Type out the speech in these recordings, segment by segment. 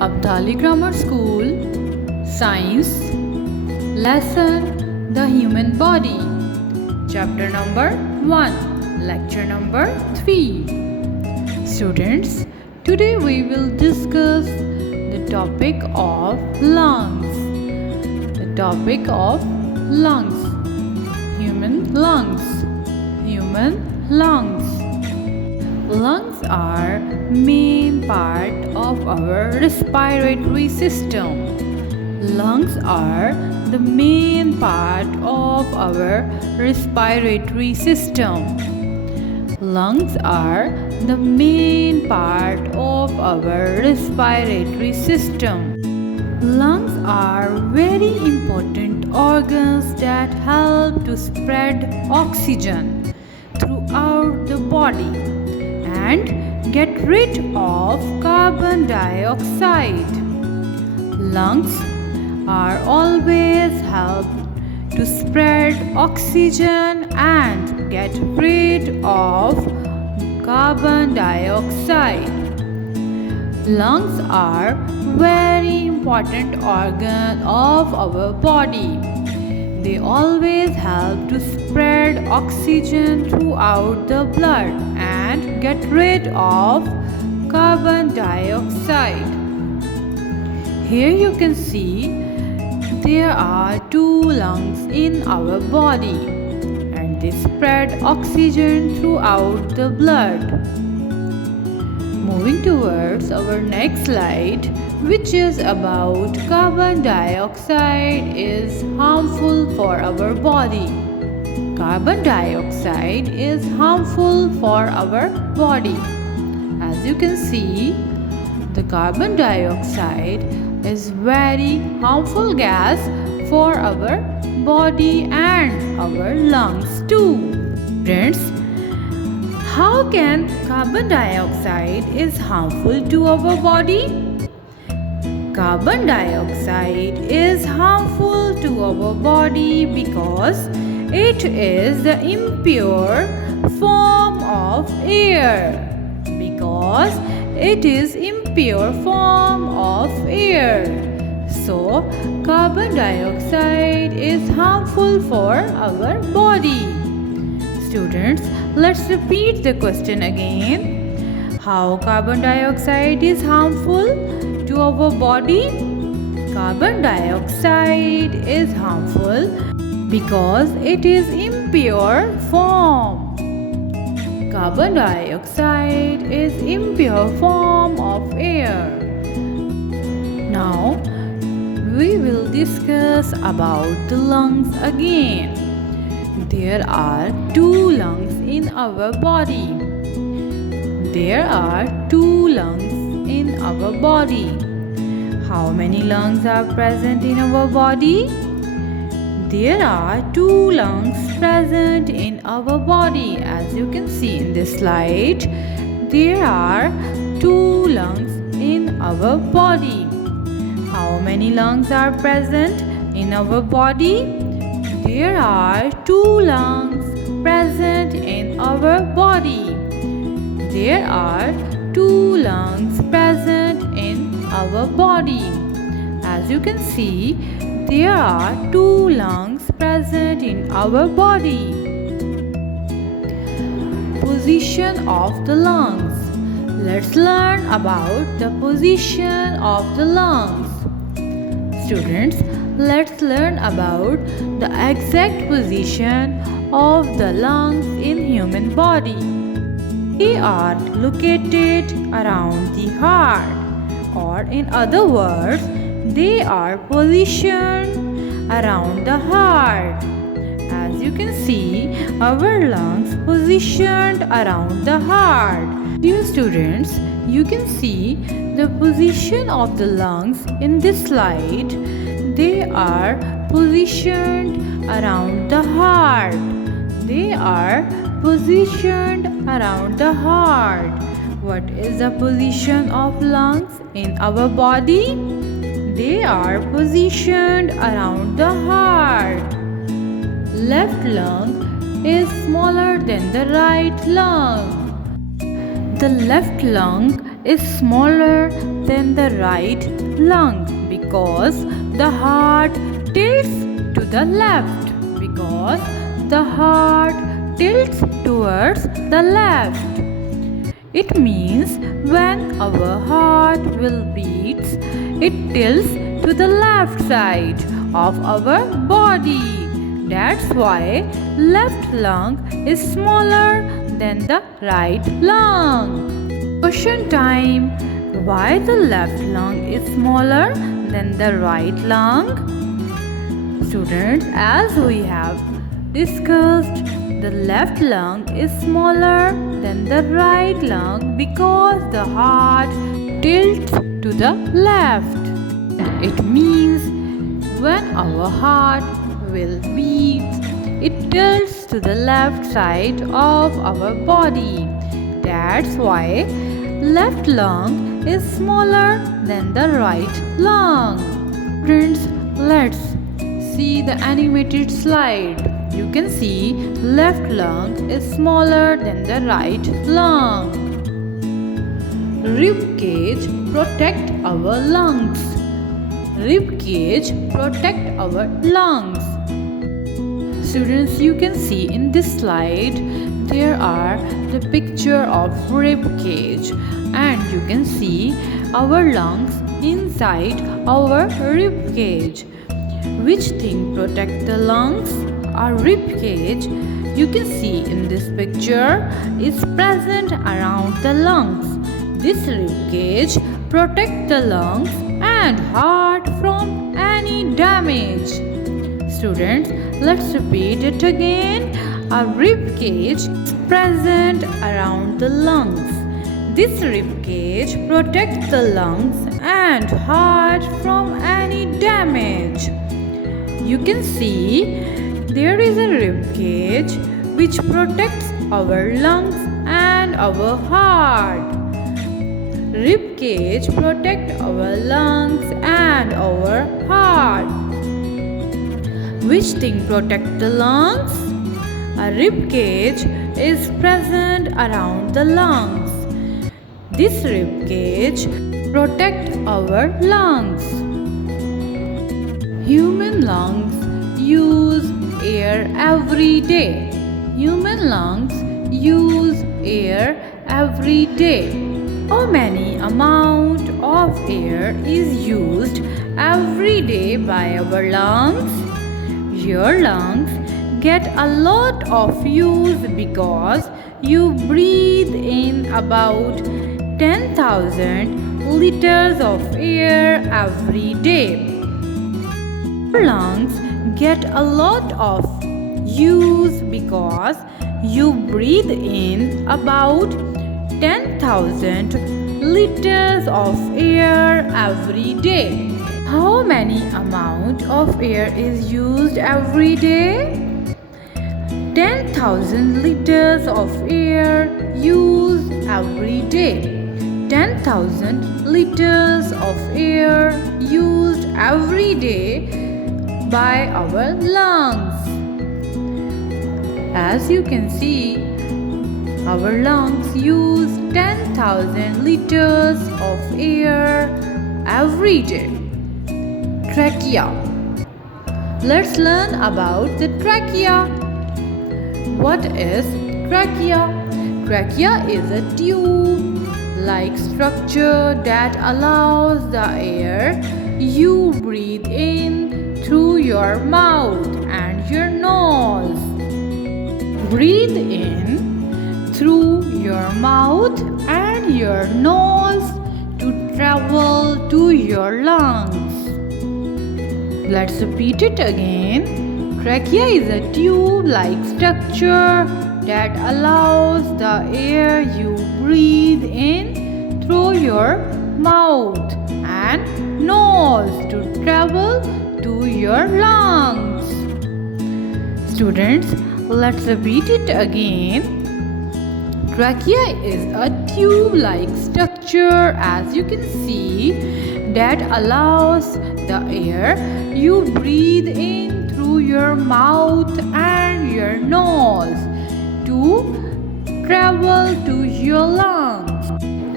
Abdali Grammar School Science Lesson The Human Body Chapter number 1 Lecture number 3 Students, today we will discuss the topic of lungs. The topic of lungs. Human lungs. Human lungs. Lungs are main part of our respiratory system. Lungs are the main part of our respiratory system. Lungs are the main part of our respiratory system. Lungs are very important organs that help to spread oxygen throughout the body and get rid of carbon dioxide. Lungs are always help to spread oxygen and get rid of carbon dioxide. Lungs are very important organ of our body. They always help to spread oxygen throughout the blood and get rid of carbon dioxide. Here you can see there are two lungs in our body and they spread oxygen throughout the blood. Moving towards our next slide, which is about carbon dioxide is harmful for our body. Carbon dioxide is harmful for our body. As you can see, the carbon dioxide is very harmful gas for our body and our lungs too. Friends, how can carbon dioxide is harmful to our body? Carbon dioxide is harmful to our body because it is the impure form of air. Because it is impure form of air. So, carbon dioxide is harmful for our body. Students, let's repeat the question again. How carbon dioxide is harmful to our body? Carbon dioxide is harmful because it is impure form. Carbon dioxide is impure form of air. Now, we will discuss about the lungs again. There are two lungs in our body. There are two lungs in our body. How many lungs are present in our body? There are two lungs present in our body. As you can see in this slide, there are two lungs in our body. How many lungs are present in our body? There are two lungs present in our body. There are two lungs present in our body. As you can see, there are two lungs present in our body. Position of the lungs. Let's learn about the position of the lungs. Students, let's learn about the exact position of the lungs in human body. They are located around the heart, or in other words, they are positioned around the heart. As you can see, our lungs positioned around the heart. Dear students, you can see the position of the lungs in this slide. They are positioned around the heart. They are positioned around the heart. What is the position of lungs in our body? They are positioned around the heart. Left lung is smaller than the right lung. The left lung is smaller than the right lung because the heart tilts to the left. Because the heart tilts towards the left. It means when our heart will beats, it tilts to the left side of our body. That's why left lung is smaller than the right lung. Question time. Why the left lung is smaller than the right lung? Students, as we have discussed, the left lung is smaller than the right lung because the heart tilts to the left. It means when our heart will beat, it tilts to the left side of our body. That's why left lung is smaller than the right lung. Friends, let's see the animated slide. You can see left lung is smaller than the right lung. Ribcage protect our lungs. Ribcage protect our lungs. Students, you can see in this slide there are the picture of ribcage, and you can see our lungs inside our ribcage. Which thing protect the lungs? Our ribcage, you can see in this picture, is present around the lungs. This ribcage protect the lungs and heart from any damage. Students, let's repeat it again. A ribcage is present around the lungs. This ribcage protects the lungs and heart from any damage. You can see there is a ribcage which protects our lungs and our heart. Ribcage protects our lungs and our heart. Which thing protects the lungs? A ribcage is present around the lungs. This ribcage protects our lungs. Human lungs use air every day. Human lungs use air every day. How many amount of air is used every day by our lungs? Your lungs get a lot of use because you breathe in about 10,000 liters of air every day. Your lungs get a lot of use because you breathe in about 10,000 liters of air every day. How many amount of air is used every day? 10,000 liters of air used every day. 10,000 liters of air used every day by our lungs. As you can see, our lungs use 10,000 liters of air every day. Trachea. Let's learn about the trachea. What is trachea? Trachea is a tube-like structure that allows the air you breathe in through your mouth and your nose. Breathe in through your mouth and your nose to travel to your lungs. Let's repeat it again. Trachea is a tube-like structure that allows the air you breathe in through your mouth and nose to travel to your lungs. Students, let's repeat it again. Trachea is a tube-like structure, as you can see, that allows the air you breathe in through your mouth and your nose to travel to your lungs.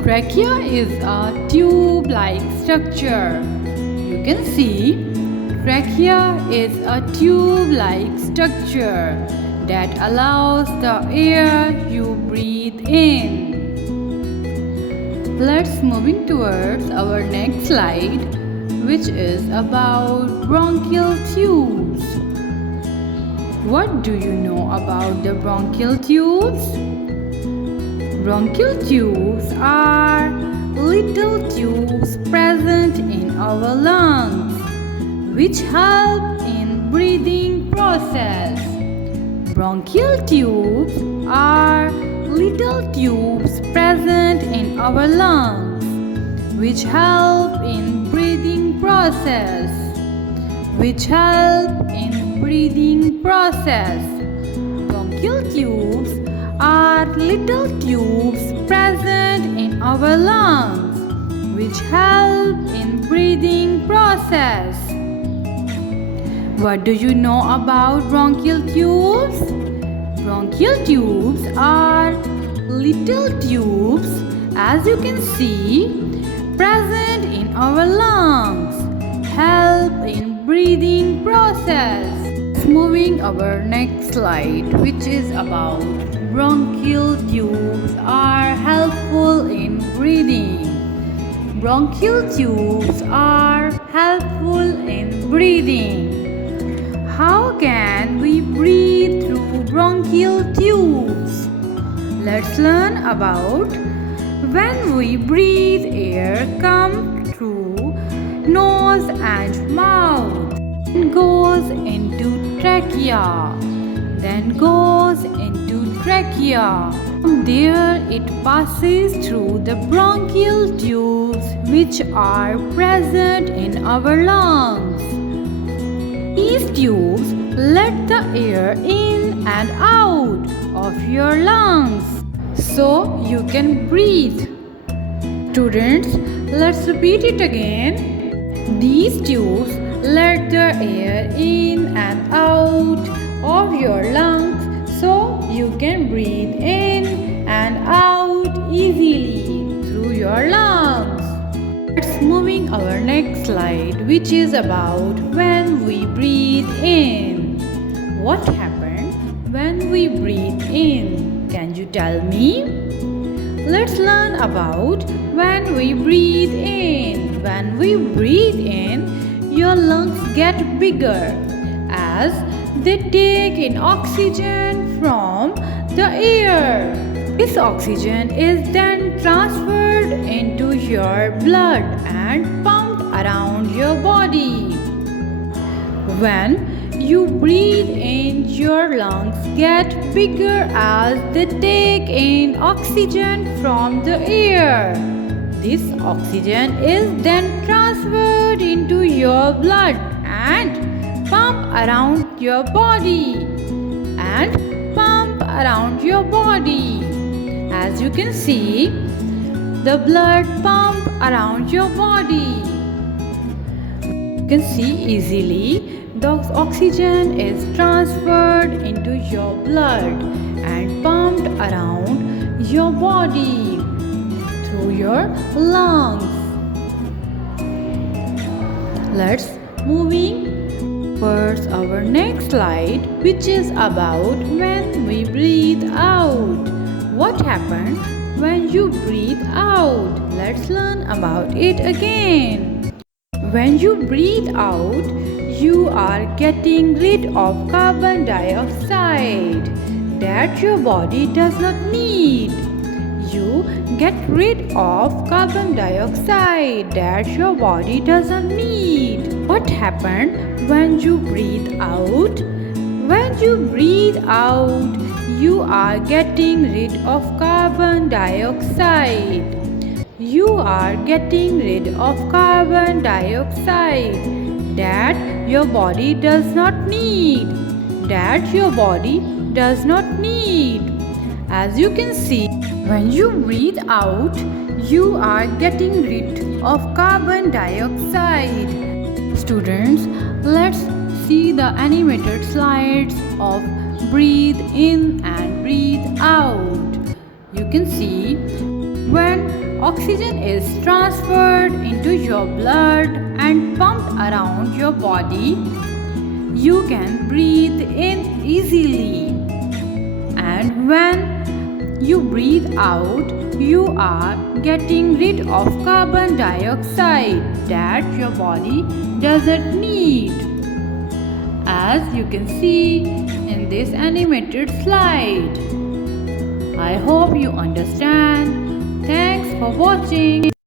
Trachea is a tube-like structure. You can see trachea is a tube-like structure that allows the air you breathe in. Let's moving towards our next slide, which is about bronchial tubes. What do you know about the bronchial tubes? Bronchial tubes are little tubes present in our lungs, which help in breathing process. Bronchial tubes are little tubes present in our lungs, which help in breathing process. Bronchial tubes are little tubes present in our lungs, which help in breathing process. What do you know about bronchial tubes? Bronchial tubes are little tubes, as you can see, present in our lungs, help in breathing process. Moving our next slide, which is about bronchial tubes are helpful in breathing. Bronchial tubes are helpful in breathing. How can we breathe through bronchial tubes? Let's learn about when we breathe, air comes through nose and mouth, then goes into trachea, From there it passes through the bronchial tubes which are present in our lungs. These tubes let the air in and out of your lungs so you can breathe. Students, let's repeat it again. These tubes let the air in and out of your lungs so you can breathe in and out easily through your lungs. Let's moving our next slide, which is about when we breathe in. What happens when we breathe in? Can you tell me? Let's learn about when we breathe in. When we breathe in, your lungs get bigger as they take in oxygen from the air. This oxygen is then transferred into your blood and pumped around your body. When you breathe in, your lungs get bigger as they take in oxygen from the air. This oxygen is then transferred into your blood and pump around your body. As you can see, the blood pump around your body. You can see easily the oxygen is transferred into your blood and pumped around your body through your lungs. Let's moving towards our next slide, which is about when we breathe out. What happens when you breathe out? Let's learn about it again. When you breathe out, you are getting rid of carbon dioxide that your body does not need. You get rid of carbon dioxide that your body doesn't need. What happens when you breathe out? When you breathe out, you are getting rid of carbon dioxide. You are getting rid of carbon dioxide that your body does not need. As you can see, when you breathe out, you are getting rid of carbon dioxide. Students, let's see the animated slides of breathe in and breathe out. You can see when Oxygen is transferred into your blood and pumped around your body. You can breathe in easily. And when you breathe out, you are getting rid of carbon dioxide that your body doesn't need. As you can see in this animated slide. I hope you understand. Thanks for watching.